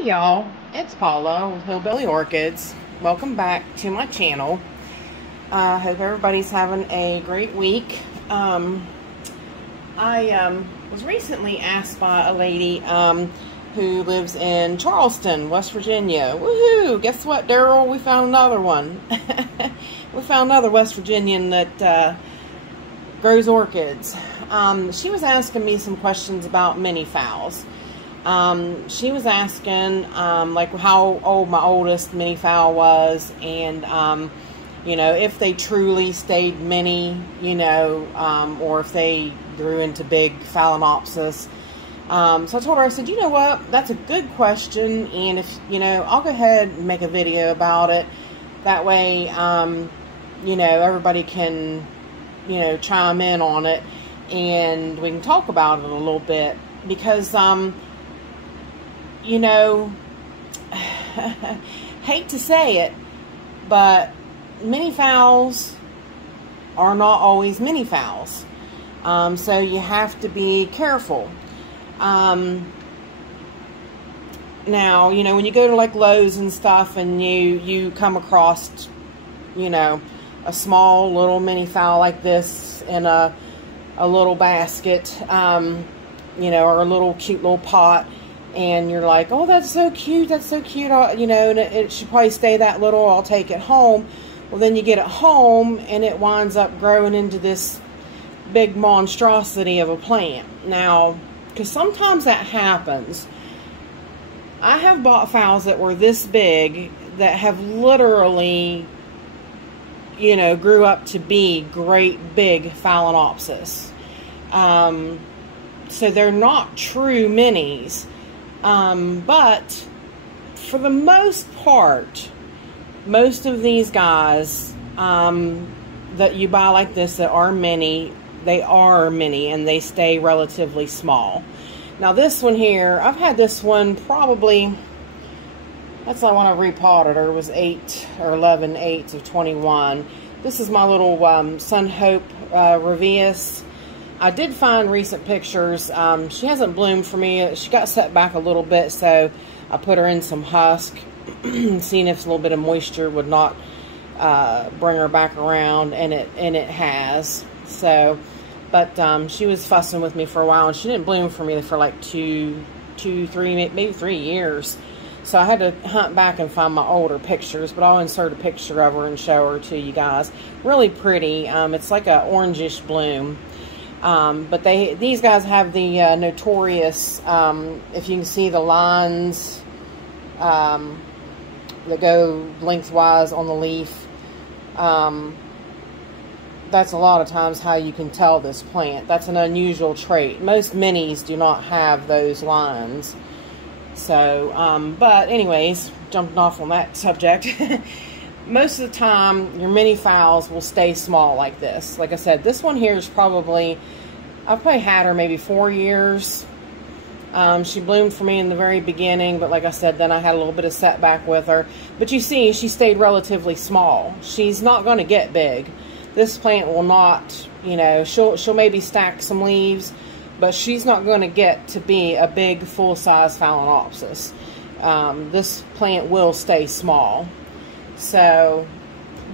Hey y'all, it's Paula with Hillbilly Orchids. Welcome back to my channel. I hope everybody's having a great week. I was recently asked by a lady who lives in Charleston, West Virginia. Woohoo! Guess what, Daryl? We found another one. We found another West Virginian that grows orchids. She was asking me some questions about mini phals. She was asking, like, how old my oldest mini phal was, and, you know, if they truly stayed mini, you know, or if they grew into big Phalaenopsis. So I told her, I said, you know what, that's a good question, and if, you know, I'll go ahead and make a video about it. That way, you know, everybody can, you know, chime in on it, and we can talk about it a little bit, because, you know, hate to say it, but mini phals are not always mini phals. So you have to be careful. Now, you know, when you go to like Lowe's and stuff, and you come across, you know, a small little mini phal like this in a little basket, you know, or a little cute little pot, and you're like, oh, that's so cute, that's so cute, you know, and it should probably stay that little, I'll take it home. Well, then you get it home, and it winds up growing into this big monstrosity of a plant. Now, because sometimes that happens, I have bought phals that were this big that have literally, you know, grew up to be great big Phalaenopsis. So they're not true minis. But for the most part, most of these guys that you buy like this that are mini, they are mini, and they stay relatively small. Now this one here, I've had this one probably, that's like when I repotted her, it was 8 or 11 eighths of 21. This is my little Sun Hope Revius. I did find recent pictures. She hasn't bloomed for me. She got set back a little bit, so I put her in some husk, seeing if a little bit of moisture would not bring her back around, and it has. So, but she was fussing with me for a while, and she didn't bloom for me for like two, three, maybe 3 years. So I had to hunt back and find my older pictures, but I'll insert a picture of her and show her to you guys. Really pretty. It's like a orangish bloom. But these guys have the notorious, if you can see the lines that go lengthwise on the leaf, that's a lot of times how you can tell this plant. That's an unusual trait. Most minis do not have those lines. So, but anyways, jumping off on that subject. Most of the time, your mini phals will stay small like this. Like I said, this one here is probably, I've probably had her maybe 4 years. She bloomed for me in the very beginning, but like I said, then I had a little bit of setback with her. But you see, she stayed relatively small. She's not going to get big. This plant will not, you know, she'll maybe stack some leaves, but she's not going to get to be a big full-size Phalaenopsis. This plant will stay small. So,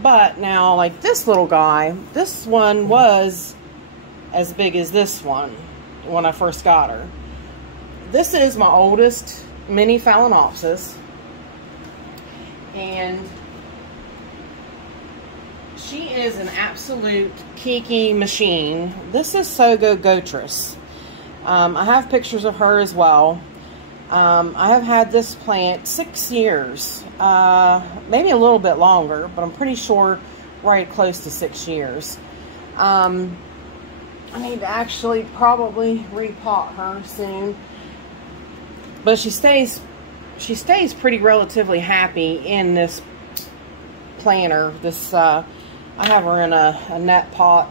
but now, like this little guy, this one was as big as this one when I first got her. This is my oldest mini Phalaenopsis, and she is an absolute kiki machine. This is Sogo Gotris. I have pictures of her as well. I have had this plant 6 years, maybe a little bit longer, but I'm pretty sure right close to 6 years. I need to actually probably repot her soon, but she stays pretty relatively happy in this planter. This I have her in a net pot,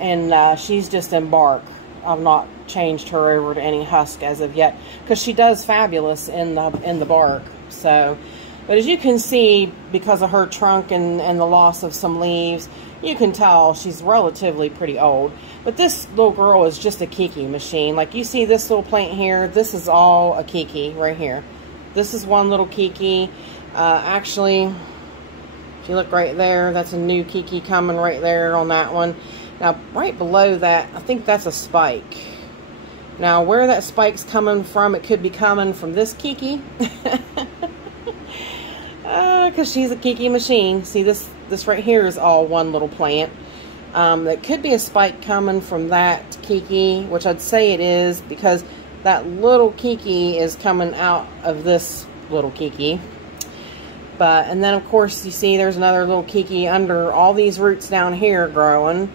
and she's just in bark. I've not changed her over to any husk as of yet, because she does fabulous in the bark. So, but as you can see, because of her trunk and the loss of some leaves, you can tell she's relatively pretty old. But this little girl is just a Kiki machine. Like you see this little plant here, this is all a Kiki right here. This is one little Kiki. Actually, if you look right there, that's a new Kiki coming right there on that one. Now, right below that, I think that's a spike. Now, where that spike's coming from, it could be coming from this Kiki. Because she's a Kiki machine. See, this right here is all one little plant. That could be a spike coming from that Kiki, which I'd say it is, because that little Kiki is coming out of this little Kiki. And then, of course, you see there's another little Kiki under all these roots down here growing.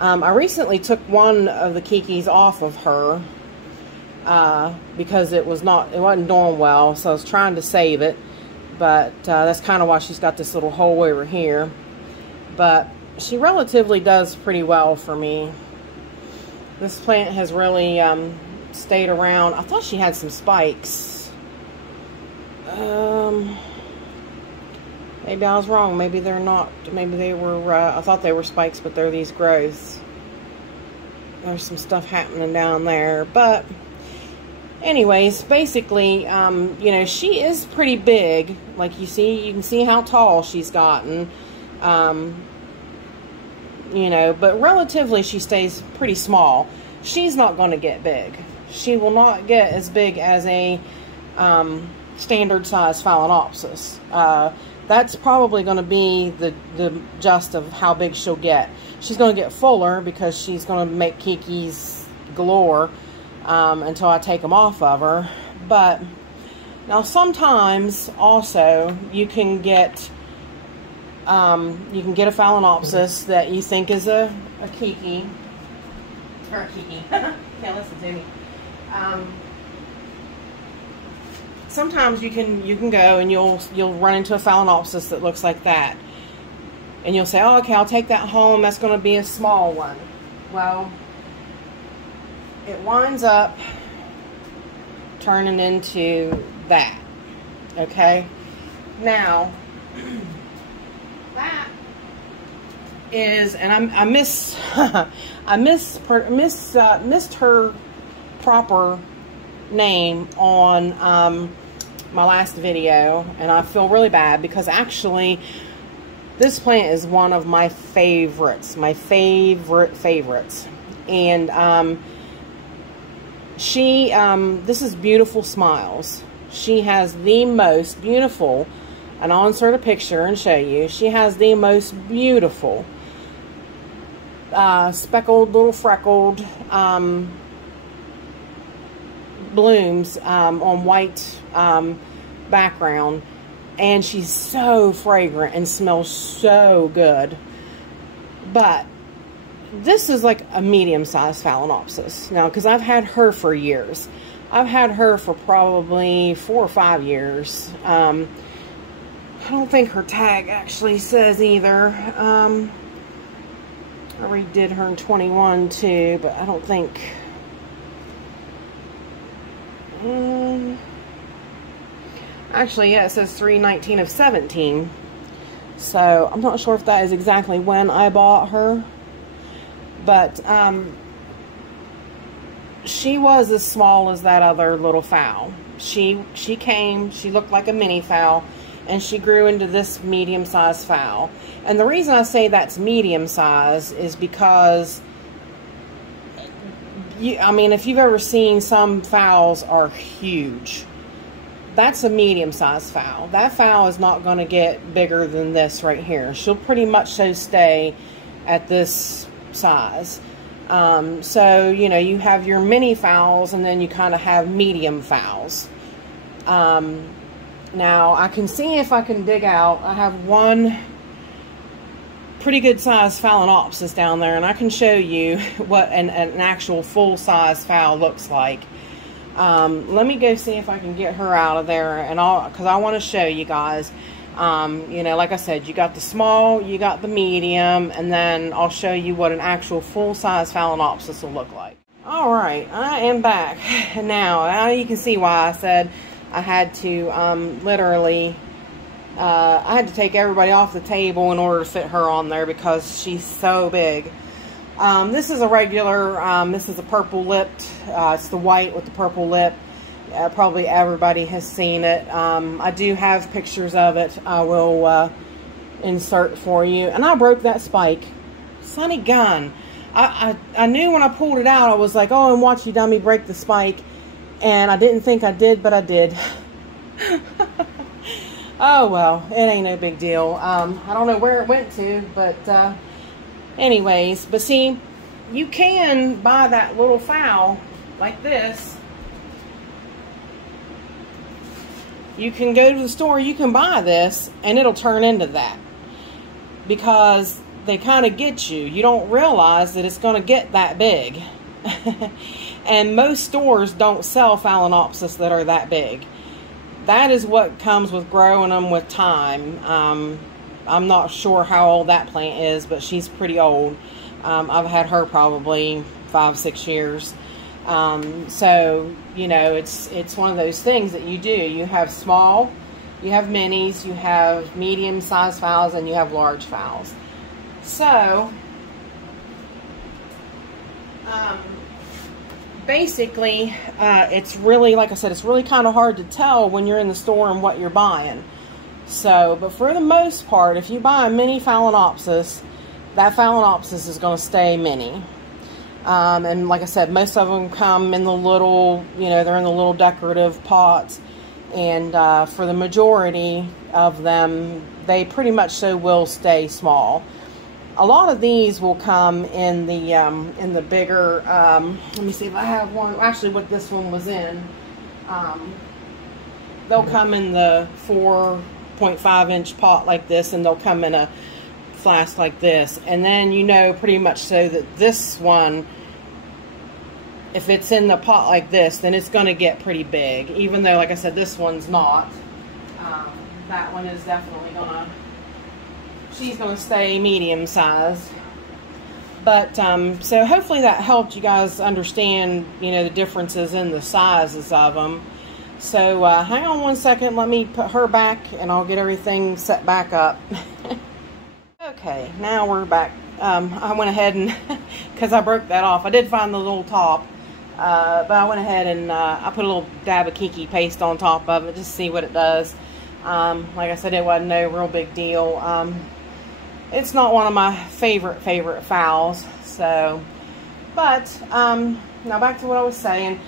I recently took one of the Kikis off of her because it wasn't doing well, so I was trying to save it. But that's kind of why she's got this little hole over here. But she relatively does pretty well for me. This plant has really stayed around. I thought she had some spikes. Maybe I was wrong. Maybe they're not. Maybe they were, I thought they were spikes, but they're these growths. There's some stuff happening down there. But anyways, basically, you know, she is pretty big. Like you can see how tall she's gotten. You know, but relatively she stays pretty small. She's not going to get big. She will not get as big as a standard size Phalaenopsis. That's probably going to be the just of how big she'll get. She's going to get fuller because she's going to make Kikis galore until I take them off of her. But now sometimes also you can get a Phalaenopsis that you think is a Kiki, or a Kiki. Can't listen to me. Sometimes you can go and you'll run into a Phalaenopsis that looks like that, and you'll say, oh, okay, I'll take that home. That's going to be a small one. Well, it winds up turning into that. Okay, now that is, and I missed her proper name on my last video, and I feel really bad because actually this plant is one of my favorites, and this is Beautiful Smiles. She has the most beautiful, and I'll insert a picture and show you, she has the most beautiful speckled, little freckled blooms on white background, and she's so fragrant and smells so good. But this is like a medium-sized Phalaenopsis now, because I've had her for years. I've had her for probably 4 or 5 years. I don't think her tag actually says either. I redid her in 21 too, but I don't think. Actually, yeah, it says 3/19 of 17. So I'm not sure if that is exactly when I bought her, but she was as small as that other little fowl. She looked like a mini fowl, and she grew into this medium-sized fowl. And the reason I say that's medium-sized is because I mean, if you've ever seen, some fowls are huge. That's a medium-sized fowl. That fowl is not going to get bigger than this right here. She'll pretty much stay at this size. So, you know, you have your mini fowls, and then you kind of have medium fowls. Now, I can see if I can dig out. I have one pretty good sized Phalaenopsis down there, and I can show you what an actual full-size fowl looks like. Let me go see if I can get her out of there, and because I want to show you guys. You know, like I said, you got the small, you got the medium, and then I'll show you what an actual full-size Phalaenopsis will look like. All right, I am back now. You can see why I said I had to literally I had to take everybody off the table in order to fit her on there because she's so big. This is a regular, this is a purple lipped, it's the white with the purple lip. Probably everybody has seen it. I do have pictures of it. I will insert for you. And I broke that spike. Sonny gun. I knew when I pulled it out, I was like, oh, and watch you dummy break the spike. And I didn't think I did, but I did. Oh, well, it ain't no big deal. I don't know where it went to, but anyways. But see, you can buy that little fowl like this. You can go to the store, you can buy this, and it'll turn into that. Because they kind of get you. You don't realize that it's going to get that big. And most stores don't sell Phalaenopsis that are that big. That is what comes with growing them with time. I'm not sure how old that plant is, but she's pretty old. I've had her probably 5-6 years. So, you know, it's one of those things that you do. You have small, you have minis, you have medium-sized fowls, and you have large fowls. So, basically, it's really, like I said, it's really kind of hard to tell when you're in the store and what you're buying. So, but for the most part, if you buy a mini Phalaenopsis, that Phalaenopsis is going to stay mini. And like I said, most of them come in the little, you know, they're in the little decorative pots. And for the majority of them, they pretty much so will stay small. A lot of these will come in the bigger, let me see if I have one, actually what this one was in. They'll come in the 4.5 inch pot like this, and they'll come in a flask like this. And then you know pretty much so that this one, if it's in the pot like this, then it's going to get pretty big. Even though, like I said, this one's not. That one is definitely going to, she's going to stay medium sized. But, so hopefully that helped you guys understand, you know, the differences in the sizes of them. So, hang on one second. Let me put her back and I'll get everything set back up. Okay, now we're back. I went ahead and, because I broke that off, I did find the little top. But I went ahead and I put a little dab of Kiki paste on top of it just to see what it does. Like I said, it wasn't no real big deal. It's not one of my favorite fowls. So, but now back to what I was saying.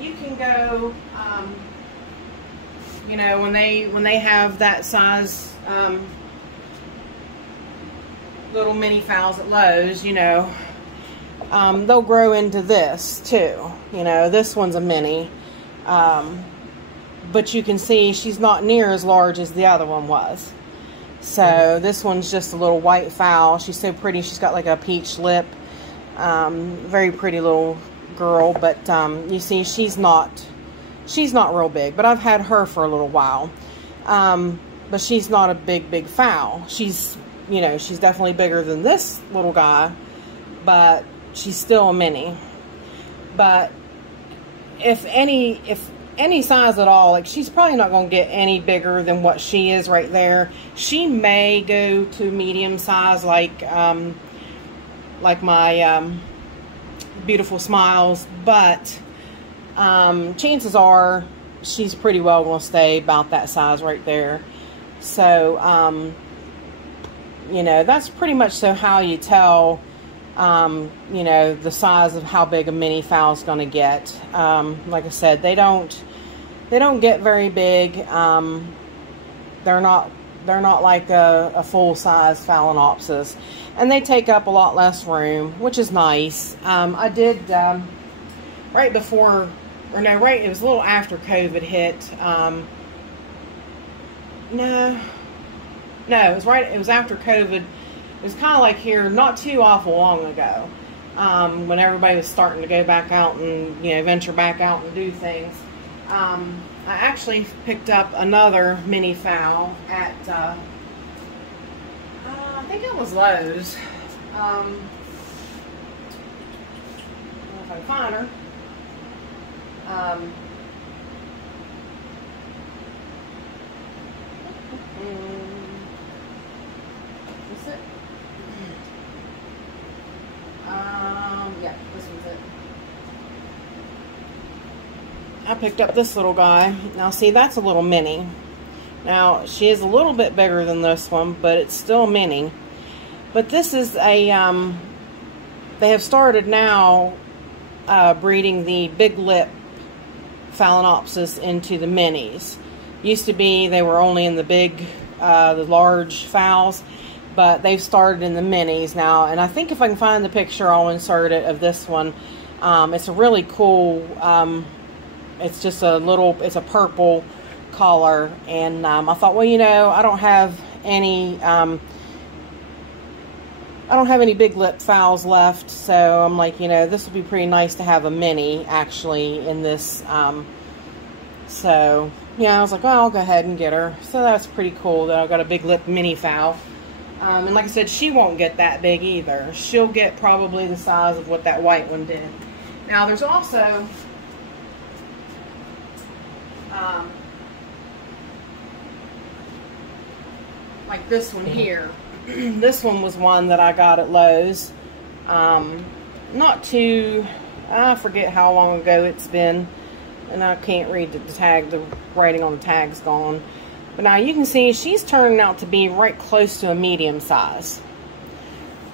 You can go, you know, when they have that size little mini fowls at Lowe's, you know. They'll grow into this too. You know, this one's a mini. But you can see she's not near as large as the other one was. So this one's just a little white fowl. She's so pretty. She's got like a peach lip. Very pretty little girl. But you see, she's not real big. But I've had her for a little while. But she's not a big fowl. She's, you know, she's definitely bigger than this little guy. But she's still a mini. But if any size at all, like she's probably not going to get any bigger than what she is right there. She may go to medium size like my Beautiful Smiles, but chances are she's pretty well going to stay about that size right there. So you know, that's pretty much so how you tell you know, the size of how big a mini fowl is going to get. Like I said, they don't get very big. They're not like a full-size Phalaenopsis, and they take up a lot less room, which is nice. I did right before, or no, right, it was a little after COVID hit. No, it was after COVID. It was kind of like here, not too awful long ago, when everybody was starting to go back out and, you know, venture back out and do things. I actually picked up another mini fowl at, I think it was Lowe's. I don't know if I can find her. Is it? Yeah, this one's it. I picked up this little guy. Now see, that's a little mini. Now she is a little bit bigger than this one, but it's still mini. But this is a, they have started now breeding the big lip Phalaenopsis into the minis. Used to be they were only in the big, the large phals, but they've started in the minis now. And I think if I can find the picture, I'll insert it, of this one. It's a really cool, it's just a little, it's a purple color. And I thought, well, you know, I don't have any big lip phals left, so I'm like, you know, this would be pretty nice to have a mini actually in this. So yeah, I was like, well, I'll go ahead and get her. So that's pretty cool that I got a big lip mini phal. And like I said, she won't get that big either. She'll get probably the size of what that white one did. Now there's also like this one here. This one was one that I got at Lowe's. Not too, I forget how long ago it's been, and I can't read the tag, the writing on the tag's gone. But now you can see she's turning out to be right close to a medium size.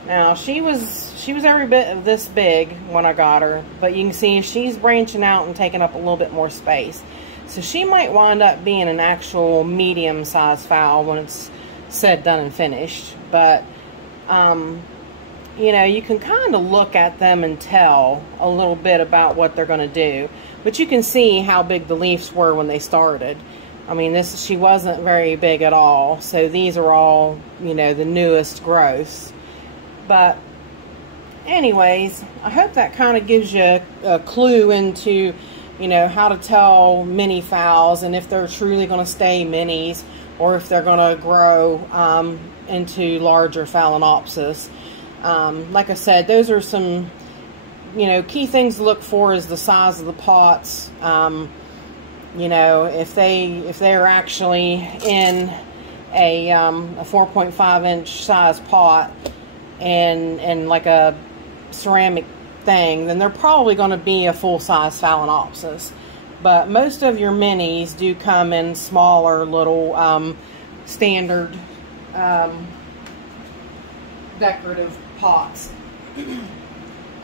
Now she was every bit of this big when I got her, but you can see she's branching out and taking up a little bit more space. So she might wind up being an actual medium size fowl when it's said, done, and finished. But you know, you can kind of look at them and tell a little bit about what they're going to do. But you can see how big the leaves were when they started. I mean, she wasn't very big at all. So these are all, you know, the newest growths. But anyways, I hope that kind of gives you a clue into, you know, how to tell mini fowls and if they're truly going to stay minis or if they're going to grow into larger Phalaenopsis. Like I said, those are some, you know, key things to look for is the size of the pots. You know, if they are actually in a 4.5 inch size pot and like a ceramic thing, then they're probably going to be a full size Phalaenopsis. But most of your minis do come in smaller little standard decorative pots.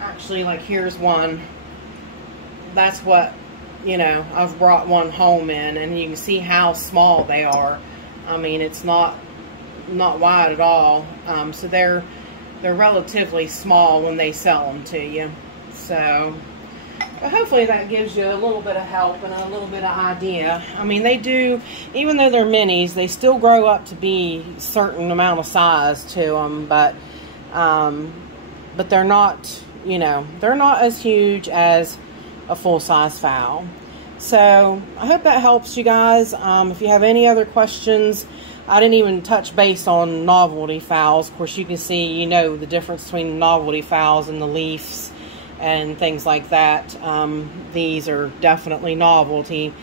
Actually, like here's one. That's what, you know, I've brought one home in, and you can see how small they are. I mean, it's not wide at all. So they're relatively small when they sell them to you. So hopefully that gives you a little bit of help and a little bit of idea. I mean, they do, even though they're minis, they still grow up to be a certain amount of size to them, but they're not, you know, they're not as huge as a full-size fowl. So I hope that helps you guys. If you have any other questions, I didn't even touch base on novelty fowls. Of course, you can see, you know, the difference between novelty fowls and the leafs and things like that. These are definitely novelty,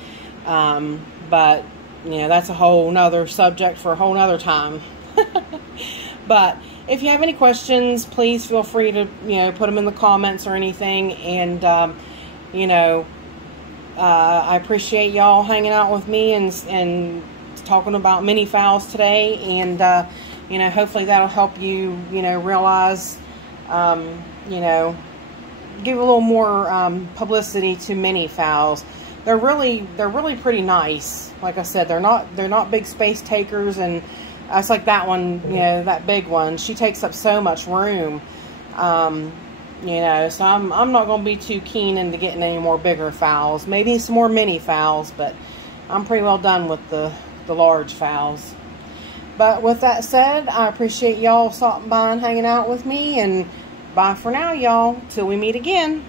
but you know, that's a whole nother subject for a whole nother time. But if you have any questions, please feel free to, you know, put them in the comments or anything. And you know, I appreciate y'all hanging out with me and talking about mini fowls today. And you know, hopefully that'll help you, you know, realize, you know, give a little more publicity to mini fowls. They're really pretty nice. Like I said, they're not big space takers, and it's like that one, you know, that big one. She takes up so much room, you know. So I'm not going to be too keen into getting any more bigger fowls. Maybe some more mini fowls, but I'm pretty well done with the large fowls. But with that said, I appreciate y'all stopping by and hanging out with me, and bye for now, y'all, till we meet again.